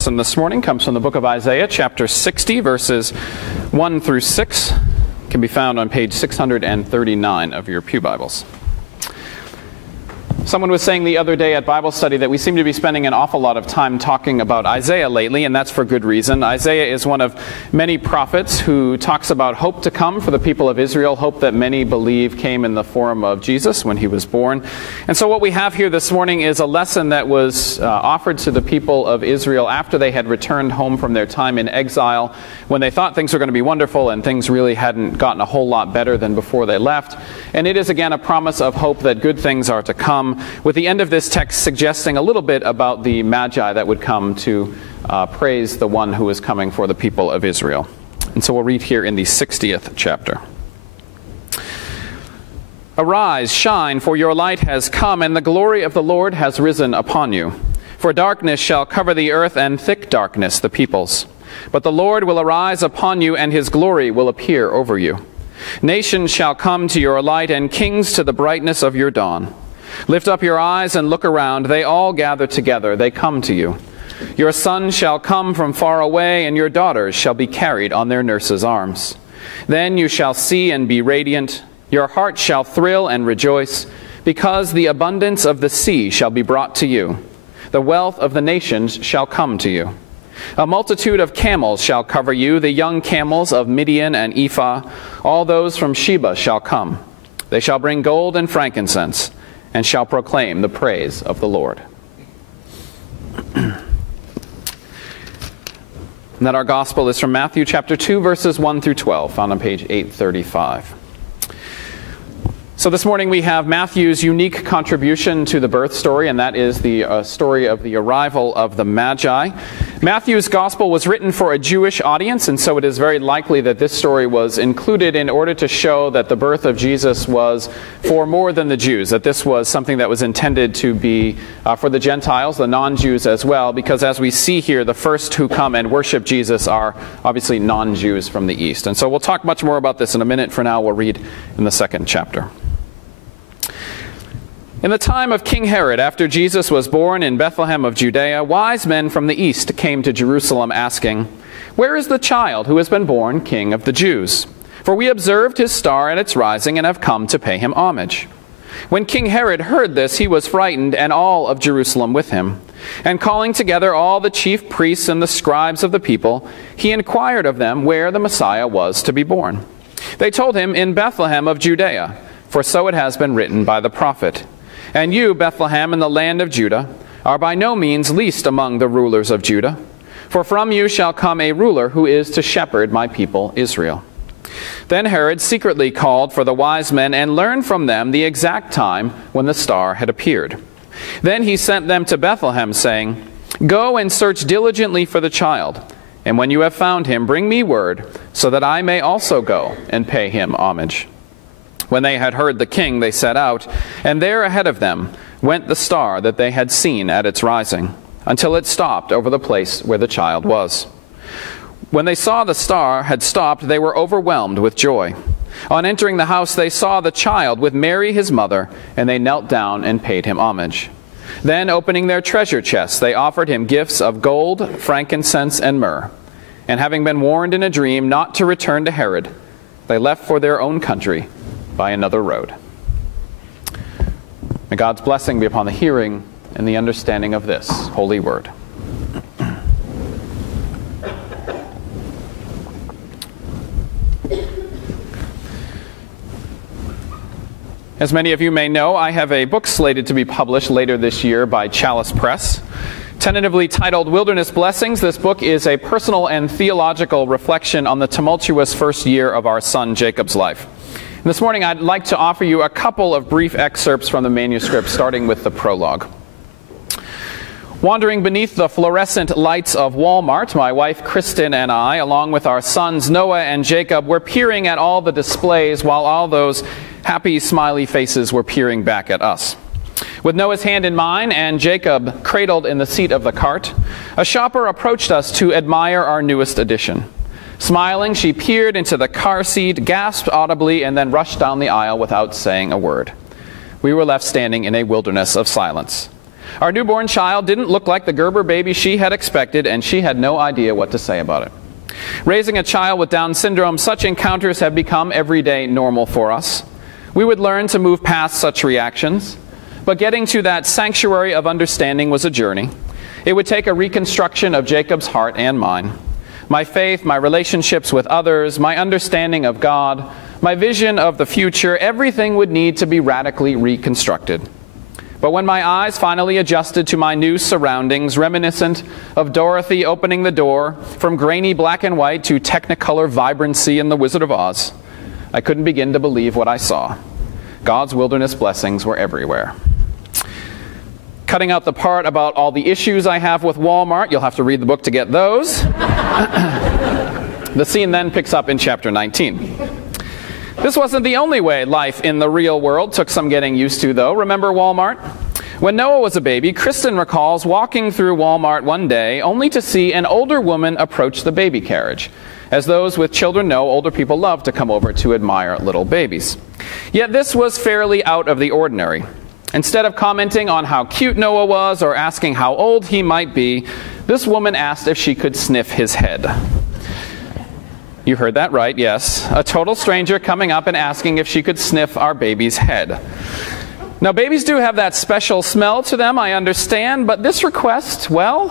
Lesson this morning comes from the book of Isaiah, chapter 60, verses 1 through 6. It can be found on page 639 of your pew Bibles. Someone was saying the other day at Bible study that we seem to be spending an awful lot of time talking about Isaiah lately, and that's for good reason. Isaiah is one of many prophets who talks about hope to come for the people of Israel, hope that many believe came in the form of Jesus when he was born. And so what we have here this morning is a lesson that was offered to the people of Israel after they had returned home from their time in exile, when they thought things were going to be wonderful and things really hadn't gotten a whole lot better than before they left. And it is again a promise of hope that good things are to come, with the end of this text suggesting a little bit about the Magi that would come to praise the one who is coming for the people of Israel. And so we'll read here in the 60th chapter. Arise, shine, for your light has come, and the glory of the Lord has risen upon you. For darkness shall cover the earth, and thick darkness the peoples. But the Lord will arise upon you, and his glory will appear over you. Nations shall come to your light, and kings to the brightness of your dawn. Lift up your eyes and look around. They all gather together. They come to you. Your sons shall come from far away, and your daughters shall be carried on their nurses' arms. Then you shall see and be radiant. Your heart shall thrill and rejoice, because the abundance of the sea shall be brought to you. The wealth of the nations shall come to you. A multitude of camels shall cover you, the young camels of Midian and Ephah. All those from Sheba shall come. They shall bring gold and frankincense, and shall proclaim the praise of the Lord. And that our gospel is from Matthew chapter 2, verses 1 through 12, found on page 835. So this morning we have Matthew's unique contribution to the birth story, and that is the story of the arrival of the Magi. Matthew's gospel was written for a Jewish audience, and so it is very likely that this story was included in order to show that the birth of Jesus was for more than the Jews, that this was something that was intended to be for the Gentiles, the non-Jews as well, because as we see here, the first who come and worship Jesus are obviously non-Jews from the East. And so we'll talk much more about this in a minute. For now, we'll read in the second chapter. In the time of King Herod, after Jesus was born in Bethlehem of Judea, wise men from the east came to Jerusalem asking, "Where is the child who has been born King of the Jews? For we observed his star at its rising and have come to pay him homage." When King Herod heard this, he was frightened, and all of Jerusalem with him. And calling together all the chief priests and the scribes of the people, he inquired of them where the Messiah was to be born. They told him, "In Bethlehem of Judea, for so it has been written by the prophet. And you, Bethlehem, in the land of Judah, are by no means least among the rulers of Judah. For from you shall come a ruler who is to shepherd my people Israel." Then Herod secretly called for the wise men and learned from them the exact time when the star had appeared. Then he sent them to Bethlehem, saying, "Go and search diligently for the child, and when you have found him, bring me word, so that I may also go and pay him homage." When they had heard the king, they set out, and there ahead of them went the star that they had seen at its rising, until it stopped over the place where the child was. When they saw the star had stopped, they were overwhelmed with joy. On entering the house, they saw the child with Mary his mother, and they knelt down and paid him homage. Then, opening their treasure chests, they offered him gifts of gold, frankincense, and myrrh. And having been warned in a dream not to return to Herod, they left for their own country by another road. May God's blessing be upon the hearing and the understanding of this holy word. As many of you may know, I have a book slated to be published later this year by Chalice Press. Tentatively titled Wilderness Blessings, this book is a personal and theological reflection on the tumultuous first year of our son Jacob's life. And this morning I'd like to offer you a couple of brief excerpts from the manuscript, starting with the prologue. Wandering beneath the fluorescent lights of Walmart, my wife Kristen and I, along with our sons Noah and Jacob, were peering at all the displays while all those happy, smiley faces were peering back at us. With Noah's hand in mine and Jacob cradled in the seat of the cart, a shopper approached us to admire our newest addition. Smiling, she peered into the car seat, gasped audibly, and then rushed down the aisle without saying a word. We were left standing in a wilderness of silence. Our newborn child didn't look like the Gerber baby she had expected, and she had no idea what to say about it. Raising a child with Down syndrome, such encounters have become everyday normal for us. We would learn to move past such reactions, but getting to that sanctuary of understanding was a journey. It would take a reconstruction of Jacob's heart and mine. My faith, my relationships with others, my understanding of God, my vision of the future, everything would need to be radically reconstructed. But when my eyes finally adjusted to my new surroundings, reminiscent of Dorothy opening the door from grainy black and white to Technicolor vibrancy in The Wizard of Oz, I couldn't begin to believe what I saw. God's wilderness blessings were everywhere. Cutting out the part about all the issues I have with Walmart, you'll have to read the book to get those. The scene then picks up in chapter 19. This wasn't the only way life in the real world took some getting used to, though. Remember Walmart? When Noah was a baby, Kristen recalls walking through Walmart one day only to see an older woman approach the baby carriage. As those with children know, older people love to come over to admire little babies. Yet this was fairly out of the ordinary. Instead of commenting on how cute Noah was or asking how old he might be, this woman asked if she could sniff his head. You heard that right, yes. A total stranger coming up and asking if she could sniff our baby's head. Now, babies do have that special smell to them, I understand, but this request, well,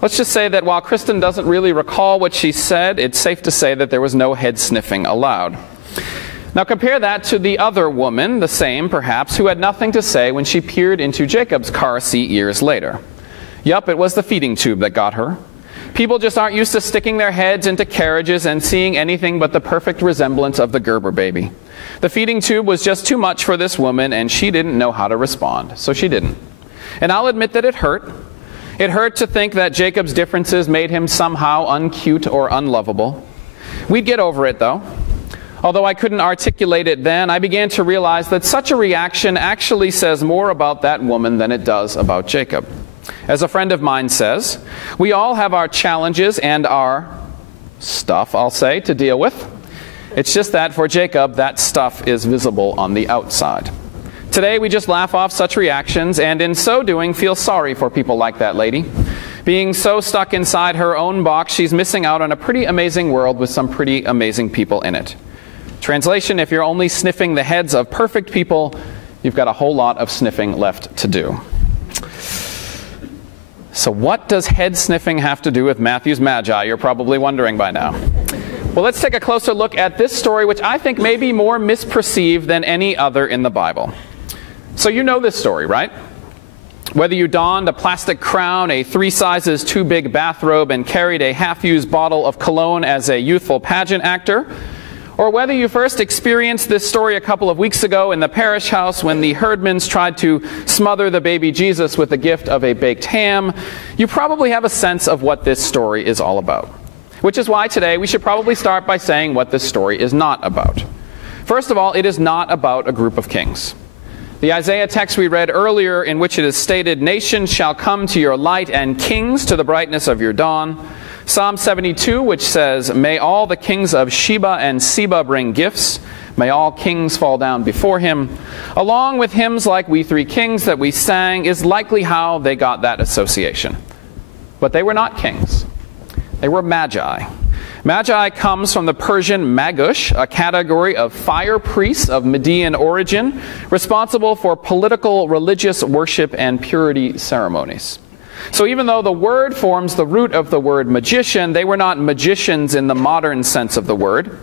let's just say that while Kristen doesn't really recall what she said, it's safe to say that there was no head sniffing allowed. Now compare that to the other woman, the same perhaps, who had nothing to say when she peered into Jacob's car seat years later. Yup, it was the feeding tube that got her. People just aren't used to sticking their heads into carriages and seeing anything but the perfect resemblance of the Gerber baby. The feeding tube was just too much for this woman, and she didn't know how to respond, so she didn't. And I'll admit that it hurt. It hurt to think that Jacob's differences made him somehow uncute or unlovable. We'd get over it, though. Although I couldn't articulate it then, I began to realize that such a reaction actually says more about that woman than it does about Jacob. As a friend of mine says, we all have our challenges and our stuff, I'll say, to deal with. It's just that for Jacob, that stuff is visible on the outside. Today, we just laugh off such reactions, and in so doing, feel sorry for people like that lady. Being so stuck inside her own box, she's missing out on a pretty amazing world with some pretty amazing people in it. Translation, if you're only sniffing the heads of perfect people, you've got a whole lot of sniffing left to do. So what does head sniffing have to do with Matthew's Magi? You're probably wondering by now. Well, let's take a closer look at this story, which I think may be more misperceived than any other in the Bible. So you know this story, right? Whether you donned a plastic crown, a 3 sizes too big bathrobe, and carried a half-used bottle of cologne as a youthful pageant actor, or whether you first experienced this story a couple of weeks ago in the parish house when the herdmans tried to smother the baby Jesus with the gift of a baked ham, you probably have a sense of what this story is all about. Which is why today we should probably start by saying what this story is not about. First of all, it is not about a group of kings. The Isaiah text we read earlier, in which it is stated, "Nations shall come to your light and kings to the brightness of your dawn." Psalm 72, which says, "May all the kings of Sheba and Seba bring gifts. May all kings fall down before him." Along with hymns like "We Three Kings" that we sang, is likely how they got that association. But they were not kings. They were magi. Magi comes from the Persian magush, a category of fire priests of Median origin, responsible for political, religious worship and purity ceremonies. So even though the word forms the root of the word magician, they were not magicians in the modern sense of the word.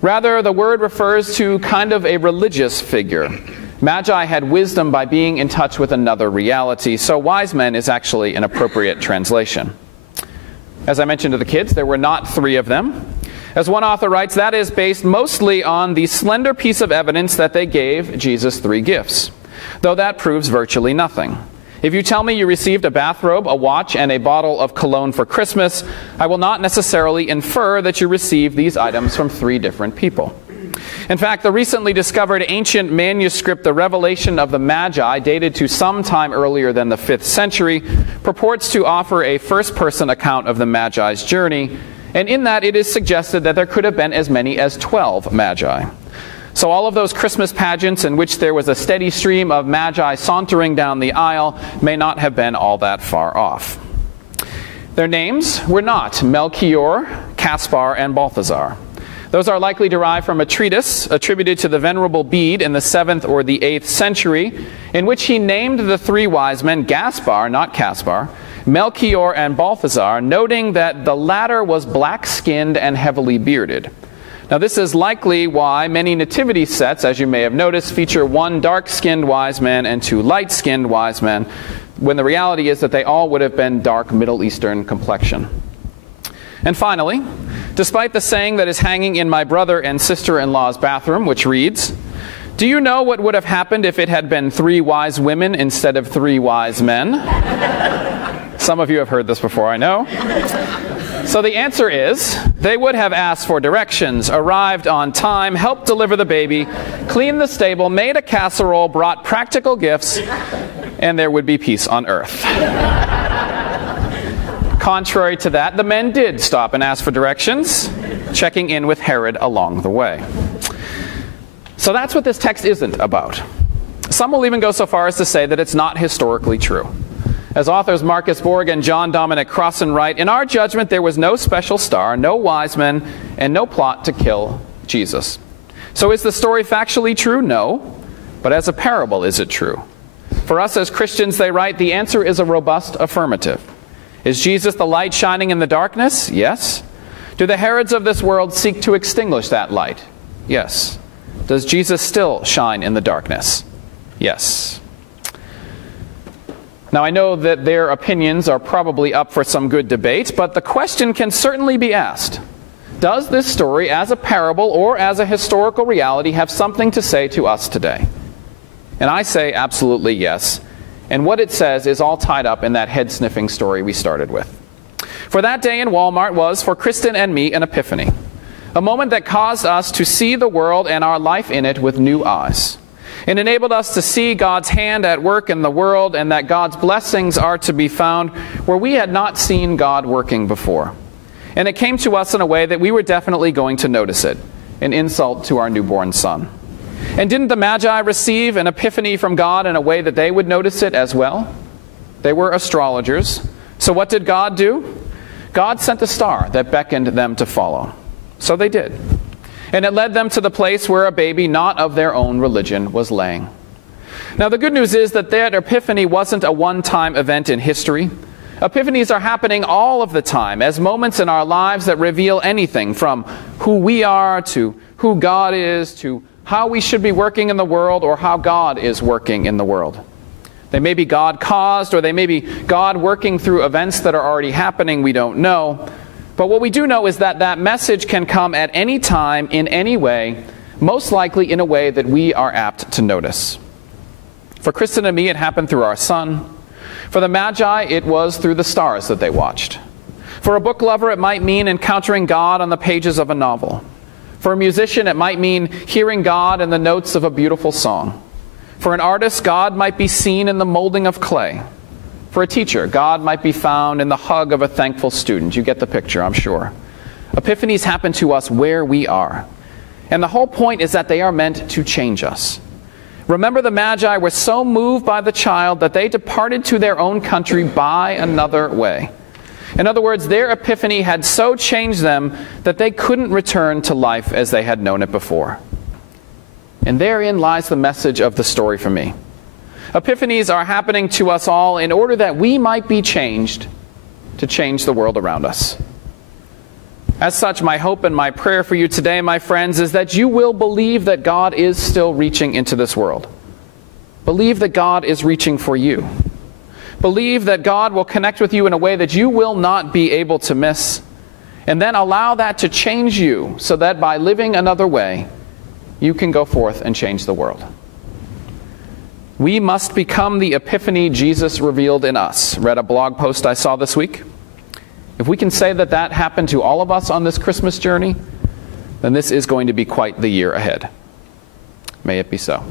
Rather, the word refers to kind of a religious figure. Magi had wisdom by being in touch with another reality, so wise men is actually an appropriate translation. As I mentioned to the kids, there were not 3 of them. As one author writes, that is based mostly on the slender piece of evidence that they gave Jesus 3 gifts, though that proves virtually nothing. If you tell me you received a bathrobe, a watch, and a bottle of cologne for Christmas, I will not necessarily infer that you received these items from 3 different people. In fact, the recently discovered ancient manuscript, The Revelation of the Magi, dated to some time earlier than the 5th century, purports to offer a first-person account of the Magi's journey, and in that it is suggested that there could have been as many as 12 Magi. So all of those Christmas pageants in which there was a steady stream of magi sauntering down the aisle may not have been all that far off. Their names were not Melchior, Caspar, and Balthazar. Those are likely derived from a treatise attributed to the Venerable Bede in the 7th or the 8th century, in which he named the three wise men Gaspar, not Caspar, Melchior, and Balthazar, noting that the latter was black-skinned and heavily bearded. Now this is likely why many nativity sets, as you may have noticed, feature one dark-skinned wise man and two light-skinned wise men, when the reality is that they all would have been dark Middle Eastern complexion. And finally, despite the saying that is hanging in my brother and sister-in-law's bathroom, which reads, "Do you know what would have happened if it had been 3 wise women instead of 3 wise men?" Some of you have heard this before, I know. So the answer is, they would have asked for directions, arrived on time, helped deliver the baby, cleaned the stable, made a casserole, brought practical gifts, and there would be peace on earth. Contrary to that, the men did stop and ask for directions, checking in with Herod along the way. So that's what this text isn't about. Some will even go so far as to say that it's not historically true. As authors Marcus Borg and John Dominic Crossan write, in our judgment there was no special star, no wise men, and no plot to kill Jesus. So is the story factually true? No. But as a parable, is it true? For us as Christians, they write, the answer is a robust affirmative. Is Jesus the light shining in the darkness? Yes. Do the Herods of this world seek to extinguish that light? Yes. Does Jesus still shine in the darkness? Yes. Now I know that their opinions are probably up for some good debate, but the question can certainly be asked. Does this story, as a parable or as a historical reality, have something to say to us today? And I say absolutely yes. And what it says is all tied up in that head-sniffing story we started with. For that day in Walmart was, for Kristen and me, an epiphany. A moment that caused us to see the world and our life in it with new eyes. It enabled us to see God's hand at work in the world, and that God's blessings are to be found where we had not seen God working before. And it came to us in a way that we were definitely going to notice it, an insult to our newborn son. And didn't the Magi receive an epiphany from God in a way that they would notice it as well? They were astrologers. So what did God do? God sent a star that beckoned them to follow. So they did. And it led them to the place where a baby not of their own religion was laying. Now the good news is that epiphany wasn't a one-time event in history. Epiphanies are happening all of the time as moments in our lives that reveal anything from who we are to who God is to how we should be working in the world or how God is working in the world. They may be God-caused or they may be God working through events that are already happening, we don't know. But what we do know is that that message can come at any time, in any way, most likely in a way that we are apt to notice. For Kristen and me, it happened through our son. For the Magi, it was through the stars that they watched. For a book lover, it might mean encountering God on the pages of a novel. For a musician, it might mean hearing God in the notes of a beautiful song. For an artist, God might be seen in the molding of clay. For a teacher, God might be found in the hug of a thankful student. You get the picture, I'm sure. Epiphanies happen to us where we are. And the whole point is that they are meant to change us. Remember, the Magi were so moved by the child that they departed to their own country by another way. In other words, their epiphany had so changed them that they couldn't return to life as they had known it before. And therein lies the message of the story for me. Epiphanies are happening to us all in order that we might be changed to change the world around us. As such, my hope and my prayer for you today, my friends, is that you will believe that God is still reaching into this world. Believe that God is reaching for you. Believe that God will connect with you in a way that you will not be able to miss. And then allow that to change you so that by living another way, you can go forth and change the world. We must become the epiphany Jesus revealed in us. Read a blog post I saw this week. If we can say that that happened to all of us on this Christmas journey, then this is going to be quite the year ahead. May it be so.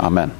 Amen.